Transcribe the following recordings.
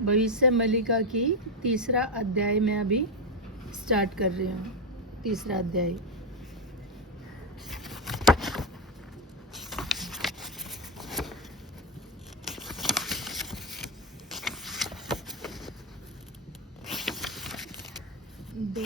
भविष्य मलिका की तीसरा अध्याय में अभी स्टार्ट कर रही हूँ। तीसरा अध्याय दो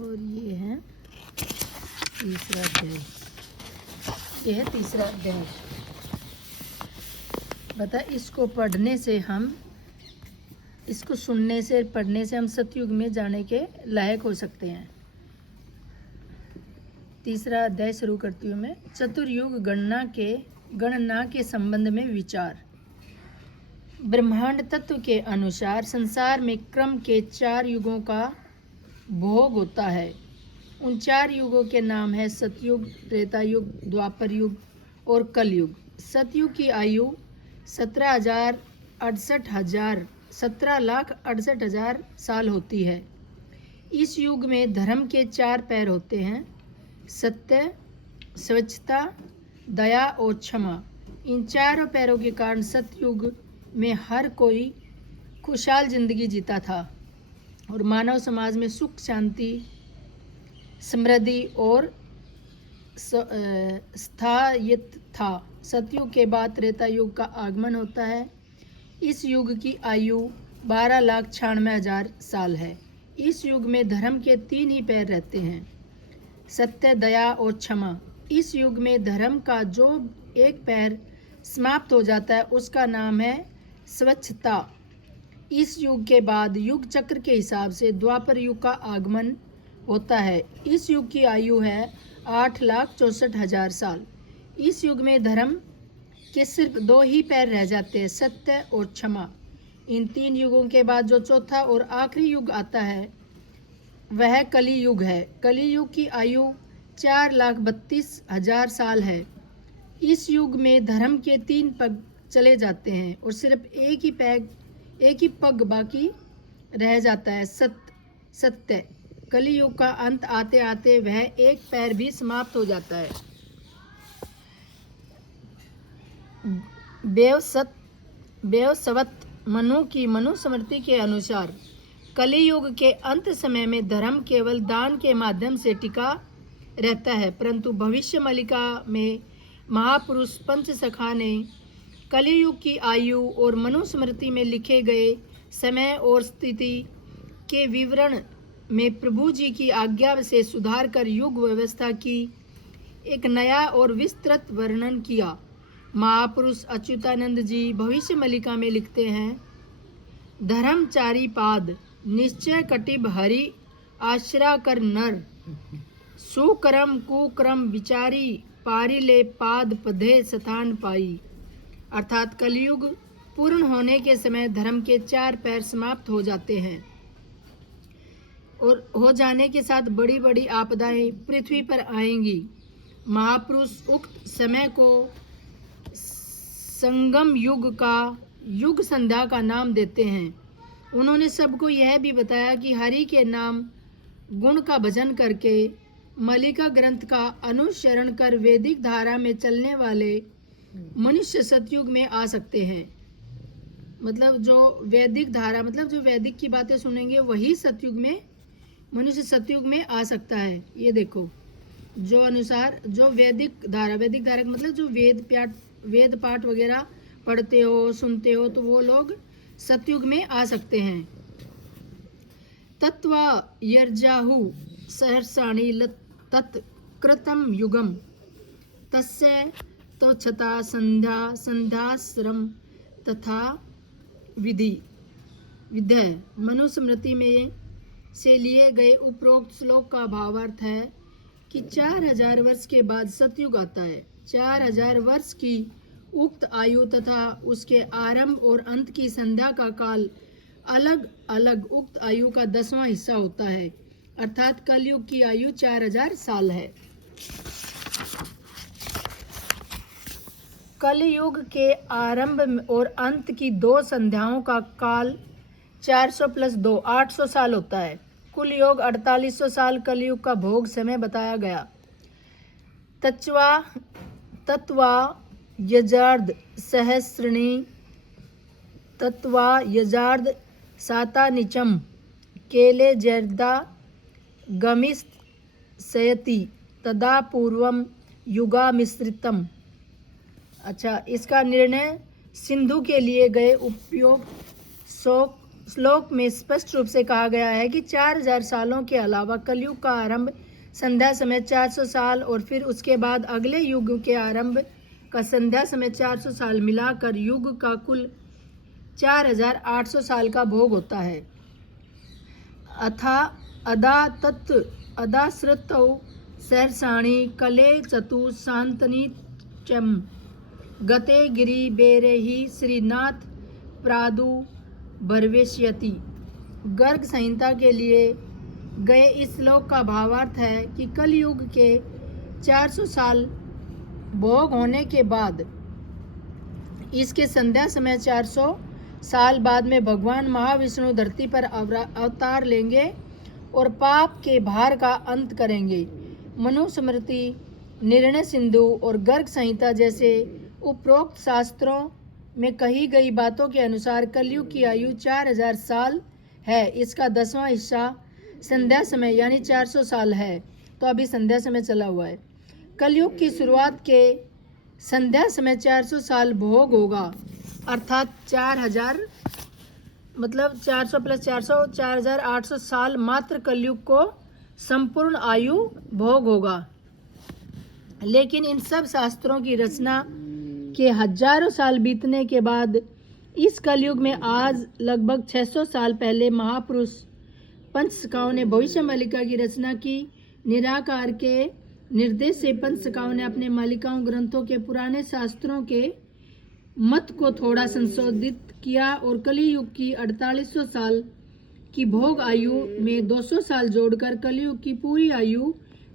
और ये है तीसरा अध्याय। ये है तीसरा अध्याय। बता, इसको पढ़ने से हम, इसको सुनने से, पढ़ने से हम सतयुग में जाने के लायक हो सकते हैं। तीसरा अध्याय शुरू करती हूँ मैं। चतुर्युग गणना के संबंध में विचार। ब्रह्मांड तत्व के अनुसार संसार में क्रम के 4 युगों का भोग होता है। उन 4 युगों के नाम है सतयुग, त्रेता युग, द्वापर युग और कलयुग। सतयुग की आयु 17,68,000 साल होती है। इस युग में धर्म के 4 पैर होते हैं: सत्य, स्वच्छता, दया और क्षमा। इन चारों पैरों के कारण सतयुग में हर कोई खुशहाल जिंदगी जीता था और मानव समाज में सुख, शांति, समृद्धि और स्थायित्व था। सतयुग के बाद त्रेता युग का आगमन होता है। इस युग की आयु 12,96,000 साल है। इस युग में धर्म के 3 ही पैर रहते हैं: सत्य, दया और क्षमा। इस युग में धर्म का जो एक पैर समाप्त हो जाता है उसका नाम है स्वच्छता। इस युग के बाद युग चक्र के हिसाब से द्वापर युग का आगमन होता है। इस युग की आयु है 8,64,000 साल। इस युग में धर्म के सिर्फ 2 ही पैर रह जाते हैं: सत्य और क्षमा। इन 3 युगों के बाद जो चौथा और आखिरी युग आता है वह कली युग है। कली युग की आयु 4,32,000 साल है। इस युग में धर्म के 3 पग चले जाते हैं और सिर्फ एक ही पग बाकी रह जाता है: सत्य। कली युग का अंत आते आते वह एक पैर भी समाप्त हो जाता है। बेवसवत मनु की मनुस्मृति के अनुसार कलियुग के अंत समय में धर्म केवल दान के माध्यम से टिका रहता है, परंतु भविष्य मलिका में महापुरुष पंचसखा ने कलियुग की आयु और मनुस्मृति में लिखे गए समय और स्थिति के विवरण में प्रभु जी की आज्ञा से सुधार कर युग व्यवस्था की एक नया और विस्तृत वर्णन किया। महापुरुष अच्युतानंद जी भविष्य मलिका में लिखते हैं: धर्म चारि पाद निश्चय कटिब हरि आश्रा कर नर, सुकर्म कुकर्म विचारी पारिले पाद पधे स्थान पाई। अर्थात कलयुग पूर्ण होने के समय धर्म के 4 पैर समाप्त हो जाते हैं और हो जाने के साथ बड़ी बड़ी आपदाएं पृथ्वी पर आएंगी। महापुरुष उक्त समय को संगम युग का युग संध्या का नाम देते हैं। उन्होंने सबको यह भी बताया कि हरि के नाम गुण का भजन करके मलिका ग्रंथ का अनुसरण कर वैदिक धारा में चलने वाले मनुष्य सतयुग में आ सकते हैं। मतलब जो वैदिक धारा, मतलब जो वैदिक की बातें सुनेंगे वही सतयुग में, मनुष्य सतयुग में आ सकता है। ये देखो, जो अनुसार जो वैदिक धारा का मतलब जो वेद पाठ वगैरह पढ़ते हो, सुनते हो, तो वो लोग सतयुग में आ सकते हैं। तत्वा यर्जाहु सहर्षाणि तत्कृतम युगम तस्य तो छता संध्याश्रम तथा विधि। मनुस्मृति में से लिए गए उपरोक्त श्लोक का भावार्थ है कि 4,000 वर्ष के बाद सतयुग आता है। 4,000 वर्ष की उक्त आयु तथा उसके आरंभ और अंत की संध्या का काल अलग अलग उक्त आयु का 10वां हिस्सा होता है। अर्थात कलयुग की आयु 4,000 साल है। कलयुग के आरंभ और अंत की 2 संध्याओं का काल 400 + 2 800 साल होता है। कुल योग 4800 साल कलयुग का भोग समय बताया गया। तत्वा यजार्ध सहस्रणी तत्वा यजार्द साता निचम केले जर्दा गमिष्यति तदा पूर्वम युगा मिश्रितम। अच्छा, इसका निर्णय सिंधु के लिए गए उपयोग श्लोक में स्पष्ट रूप से कहा गया है कि 4000 सालों के अलावा कलयुग का आरंभ संध्या समय 400 साल और फिर उसके बाद अगले युग के आरंभ का संध्या समय 400 साल मिलाकर युग का कुल 4800 साल का भोग होता है। अथा अदा तत्व अदा श्रुतौ सहर्षाणि कले चतु शांतनी चम गते गिरि बेरेहि श्रीनाथ प्रादु भरवेश्यति। गर्ग संहिता के लिए गए इस श्लोक का भावार्थ है कि कलयुग के 400 साल भोग होने के बाद इसके संध्या समय 400 साल बाद में भगवान महाविष्णु धरती पर अवतार लेंगे और पाप के भार का अंत करेंगे। मनुस्मृति, निर्णय सिंधु और गर्ग संहिता जैसे उपरोक्त शास्त्रों में कही गई बातों के अनुसार कलयुग की आयु 4000 साल है। इसका 10वां हिस्सा संध्या समय यानी 400 साल है। तो अभी संध्या समय चला हुआ है। कलयुग की शुरुआत के संध्या समय 400 साल भोग होगा, अर्थात 4000 मतलब 400 प्लस 400 4800 साल मात्र कलयुग को संपूर्ण आयु भोग होगा। लेकिन इन सब शास्त्रों की रचना के हजारों साल बीतने के बाद इस कलयुग में आज लगभग 600 साल पहले महापुरुष पंचसखाओं ने भविष्य मालिका की रचना की। निराकार के निर्देश से पंचसखाओं ने अपने मालिकाओं ग्रंथों के पुराने शास्त्रों के मत को थोड़ा संशोधित किया और कलियुग की 4800 साल की भोग आयु में 200 साल जोड़कर कलयुग की पूरी आयु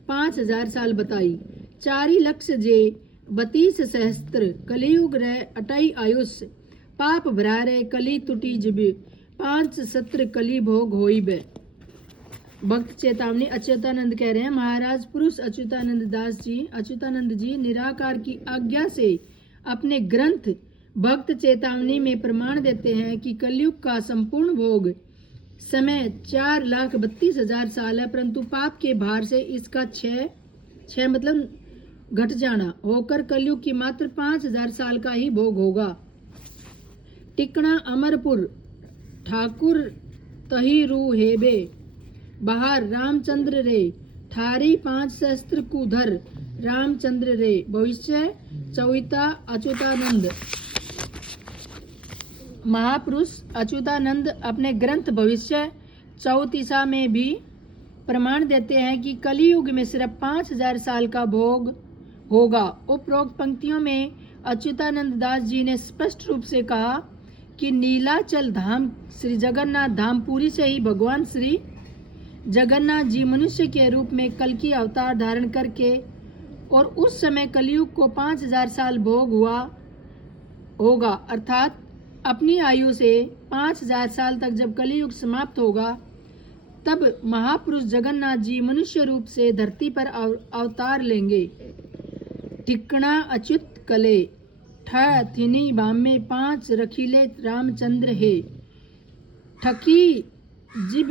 5000 साल बताई। 4 लक्ष जे 32 सहस्त्र कलियुग रे अटाई आयुष पाप भरा रे कली टूटी जिबे 5 सत्र कली भोग होइबे। भक्त चेतावनी अच्युतानंद कह रहे हैं, महाराज पुरुष अच्युतानंद जी निराकार की आज्ञा से अपने ग्रंथ भक्त चेतावनी में प्रमाण देते हैं कि कलयुग का संपूर्ण भोग समय 4,32,000 साल है, परंतु पाप के भार से इसका 6 मतलब घट जाना होकर कलयुग की मात्र 5000 साल का ही भोग होगा। टिकना अमरपुर ठाकुर तही रू हेबे बाहर रामचंद्र रे ठारी 5 सहस्त्र कुधर रामचंद्र रे। भविष्य चौता अच्युतानंद। महापुरुष अच्युतानंद अपने ग्रंथ भविष्य चौतीसा में भी प्रमाण देते हैं कि कलियुग में सिर्फ 5000 साल का भोग होगा। उपरोक्त पंक्तियों में अच्युतानंद दास जी ने स्पष्ट रूप से कहा कि नीलाचल धाम श्री जगन्नाथ धाम पुरी से ही भगवान श्री जगन्नाथ जी मनुष्य के रूप में कल की अवतार धारण करके और उस समय कलयुग को 5000 साल भोग हुआ होगा, अर्थात अपनी आयु से 5000 साल तक जब कलयुग समाप्त होगा तब महापुरुष जगन्नाथ जी मनुष्य रूप से धरती पर अवतार लेंगे। टिकना अच्युत कले ठिनी बामे 5 रखीले रामचंद्र है ठकी जिब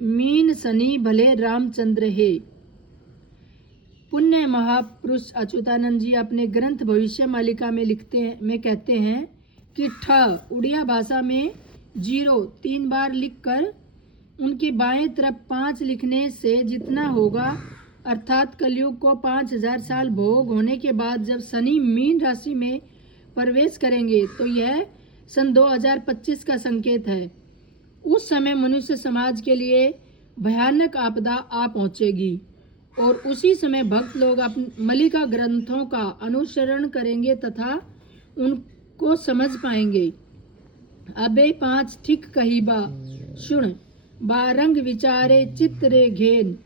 मीन सनी भले रामचंद्र है। पुण्य महापुरुष अच्युतानंद जी अपने ग्रंथ भविष्य मालिका में कहते हैं कि ठ उड़िया भाषा में 0 3 बार लिखकर उनकी बाएं तरफ 5 लिखने से जितना होगा, अर्थात कलयुग को 5000 साल भोग होने के बाद जब शनि मीन राशि में प्रवेश करेंगे तो यह सन 2025 का संकेत है। उस समय मनुष्य समाज के लिए भयानक आपदा आ पहुंचेगी और उसी समय भक्त लोग अपने मलिका ग्रंथों का अनुसरण करेंगे तथा उनको समझ पाएंगे। अबे 5 ठीक कहीबा सुन बारंग विचारे चित्रे घेन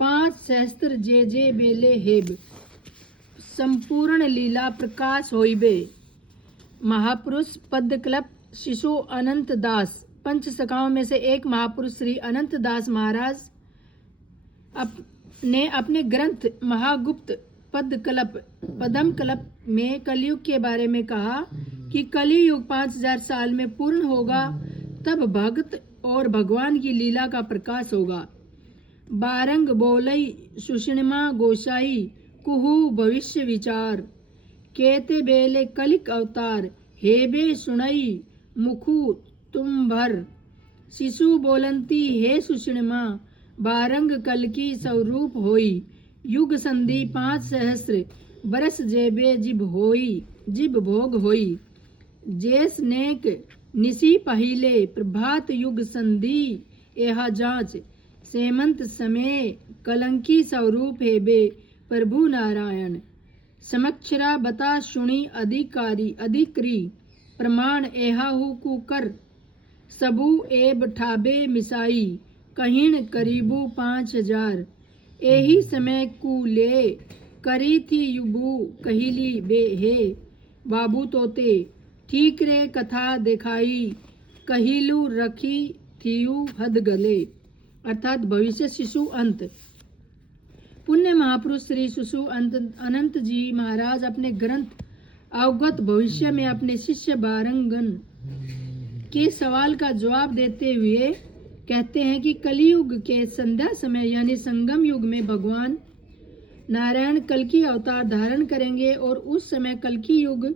5 सहस्त्र जे बेले हेब संपूर्ण लीला प्रकाश होइबे। महापुरुष पद्मकल्प शिशु अनंत दास पंचसखाओं में से एक महापुरुष श्री अनंत दास महाराज ने अपने ग्रंथ महागुप्त पद्मकल्प में कलयुग के बारे में कहा कि कली युग 5000 साल में पूर्ण होगा, तब भक्त और भगवान की लीला का प्रकाश होगा। बारंग बोलई सुषिणमा गोसाई कुहू भविष्य विचार, केते बेले कलिक अवतार हेबे सुनई मुखु तुम भर। शिशु बोलंती हे सुषिणमा बारंग कल की स्वरूप होई, युग संधि 5 सहस्र बरस जेबे जिब भोग होई। जेस नेक निसी पहिले प्रभात युग संधि एहा जांच, सेमंत समय कलंकी स्वरूप हेबे प्रभु नारायण। समक्षरा बता सुनी अधिकरी प्रमाण एहाहु कुकर, सबू एब ठाबे मिसाई कहिन करीबू 5000। एही समय कुले करी थी युबू कहिली बे हे बाबू तोते, ठीक रे कथा दिखाई कहिलू रखी थियू हद गले। अर्थात भविष्य शिशु अंत। पुण्य महापुरुष श्री शिशु अनंत जी महाराज अपने ग्रंथ अवगत भविष्य में अपने शिष्य बारंगन के सवाल का जवाब देते हुए कहते हैं कि कलियुग के संध्या समय यानी संगम युग में भगवान नारायण कल्कि अवतार धारण करेंगे और उस समय कल्कि युग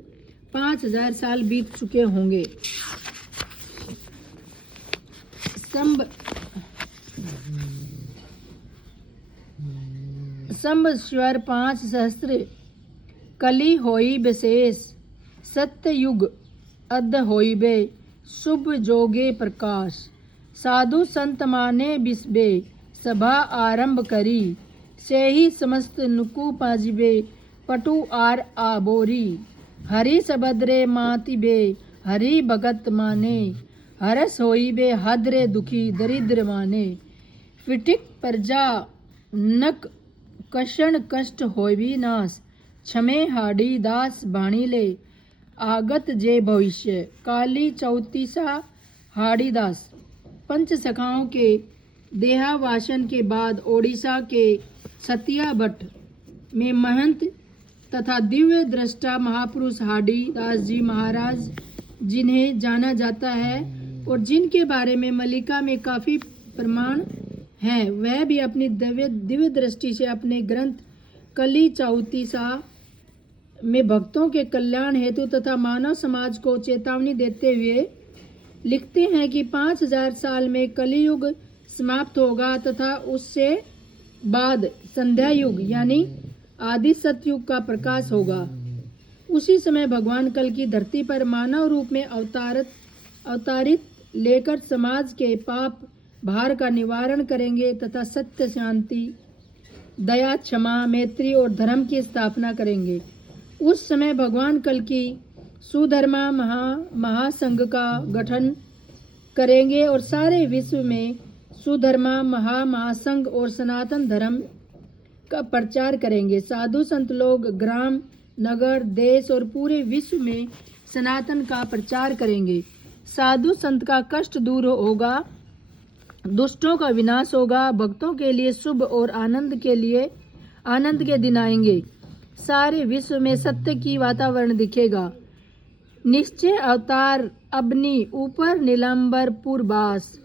5000 साल बीत चुके होंगे। संवत्सर 5 सहस्त्र कली होई विशेष, सत्य युग अध होइबे शुभ जोगे प्रकाश। साधु संत माने बिस्बे सभा आरंभ करी, से ही समस्त नुकु पाजिबे पटु आर आबोरी। हरि सबद्रे मातिबे हरि भगत माने, हरस होइबे हद्रे दुखी दरिद्र माने। फिटिक प्रजा नक कषण कष्ट होइबी नाश, क्षमे हाडी दास भाणीले आगत जे भविष्य। काली चौतीसा हाड़ीदास। पंच सखाओं के देहावासन के बाद ओडिशा के सतिया भट्ट में महंत तथा दिव्य दृष्टा महापुरुष हाड़ीदास जी महाराज, जिन्हें जाना जाता है और जिनके बारे में मलिका में काफी प्रमाण हैं, वह भी अपनी दिव्य दृष्टि से अपने ग्रंथ कली चौतीसा में भक्तों के कल्याण हेतु तथा मानव समाज को चेतावनी देते हुए लिखते हैं कि 5000 साल में कलियुग समाप्त होगा तथा उससे बाद संध्या युग यानी आदि सतयुग का प्रकाश होगा। उसी समय भगवान कल की धरती पर मानव रूप में अवतारित लेकर समाज के पाप भार का निवारण करेंगे तथा सत्य, शांति, दया, क्षमा, मैत्री और धर्म की स्थापना करेंगे। उस समय भगवान कल की सुधर्मा महासंघ का गठन करेंगे और सारे विश्व में सुधर्मा महासंघ और सनातन धर्म का प्रचार करेंगे। साधु संत लोग ग्राम, नगर, देश और पूरे विश्व में सनातन का प्रचार करेंगे। साधु संत का कष्ट दूर होगा, दुष्टों का विनाश होगा, भक्तों के लिए शुभ और आनंद के दिन आएंगे। सारे विश्व में सत्य की वातावरण दिखेगा। निश्चय अवतार अबनी ऊपर नीलांबर पुरबास,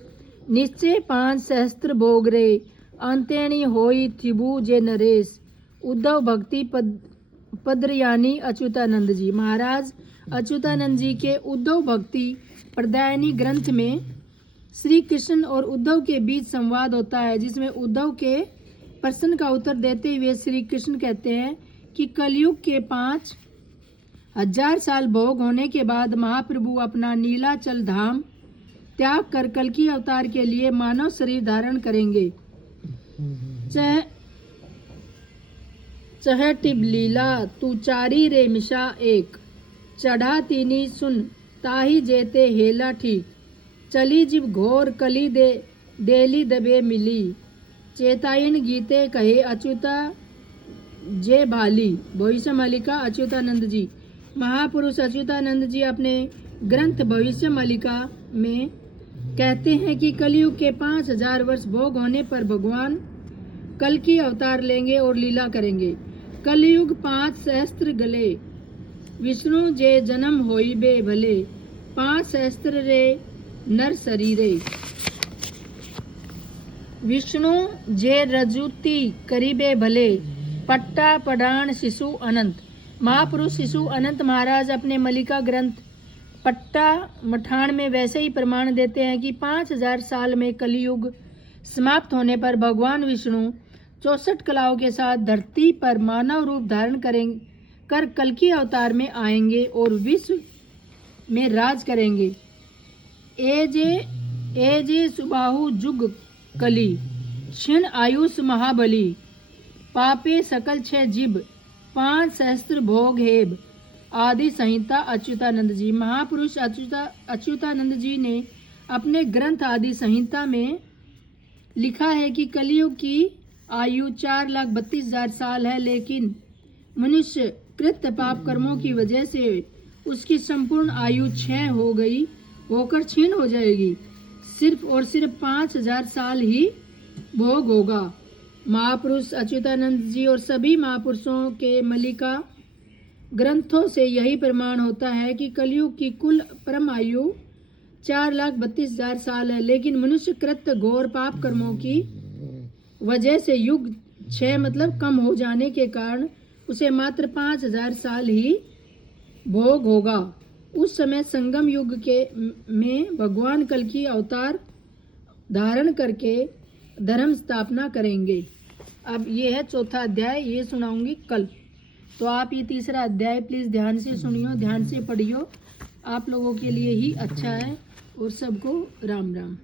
निश्चय 5 सहस्त्र भोगरे अंतेणी होई थिबू जे नरेश। उद्धव भक्ति पद्रयानी अच्युतानंद जी महाराज अच्युतानंद जी के उद्धव भक्ति प्रदायनी ग्रंथ में श्री कृष्ण और उद्धव के बीच संवाद होता है, जिसमें उद्धव के प्रश्न का उत्तर देते हुए श्री कृष्ण कहते हैं कि कलयुग के 5000 साल भोग होने के बाद महाप्रभु अपना नीलाचल धाम त्याग कर कल्कि अवतार के लिए मानव शरीर धारण करेंगे। चह टिब लीला तू चारी रे मिशा एक, चढ़ा तीनी सुन ताही जेते हेला ठीक। चली जिब घोर कली देली दबे मिली, चेतायन गीते कहे अच्युता जे भाली। भविष्य मालिका अच्युतानंद जी महापुरुष अच्युतानंद जी अपने ग्रंथ भविष्य मालिका में कहते हैं कि कलयुग के 5000 वर्ष भोग होने पर भगवान कल की अवतार लेंगे और लीला करेंगे। कलयुग 5 सहस्त्र गले विष्णु जे जन्म होइबे भले 5 सहस्त्र रे नर शरीरे। विष्णु जे रजुति करीबे भले पट्टा पढ़ान शिशु अनंत। महापुरुष शिशु अनंत महाराज अपने मलिका ग्रंथ पट्टा मठान में वैसे ही प्रमाण देते हैं कि 5000 साल में कलयुग समाप्त होने पर भगवान विष्णु 64 कलाओं के साथ धरती पर मानव रूप धारण कर कल्कि अवतार में आएंगे और विश्व में राज करेंगे। एजे सुबाहु जुग कली क्षीण आयुष महाबली पापे सकल 6 जिब 5 सहस्त्र भोग हेब। आदि संहिता अच्युतानंद जी। महापुरुष अच्युतानंद जी ने अपने ग्रंथ आदि संहिता में लिखा है कि कलयुग की आयु 4,32,000 साल है, लेकिन मनुष्य कृत पाप कर्मों की वजह से उसकी संपूर्ण आयु 6 होकर क्षीण हो जाएगी। सिर्फ और सिर्फ 5000 साल ही भोग होगा। महापुरुष अच्युतानंद जी और सभी महापुरुषों के मलिका ग्रंथों से यही प्रमाण होता है कि कलयुग की कुल परम आयु 4,32,000 साल है, लेकिन मनुष्य कृत घोर पाप कर्मों की वजह से युग 6 मतलब कम हो जाने के कारण उसे मात्र 5000 साल ही भोग होगा। उस समय संगम युग में भगवान कल्कि अवतार धारण करके धर्म स्थापना करेंगे। अब ये है चौथा अध्याय, ये सुनाऊंगी कल। तो आप ये तीसरा अध्याय प्लीज़ ध्यान से सुनियो, ध्यान से पढ़ियो, आप लोगों के लिए ही अच्छा है। और सबको राम राम।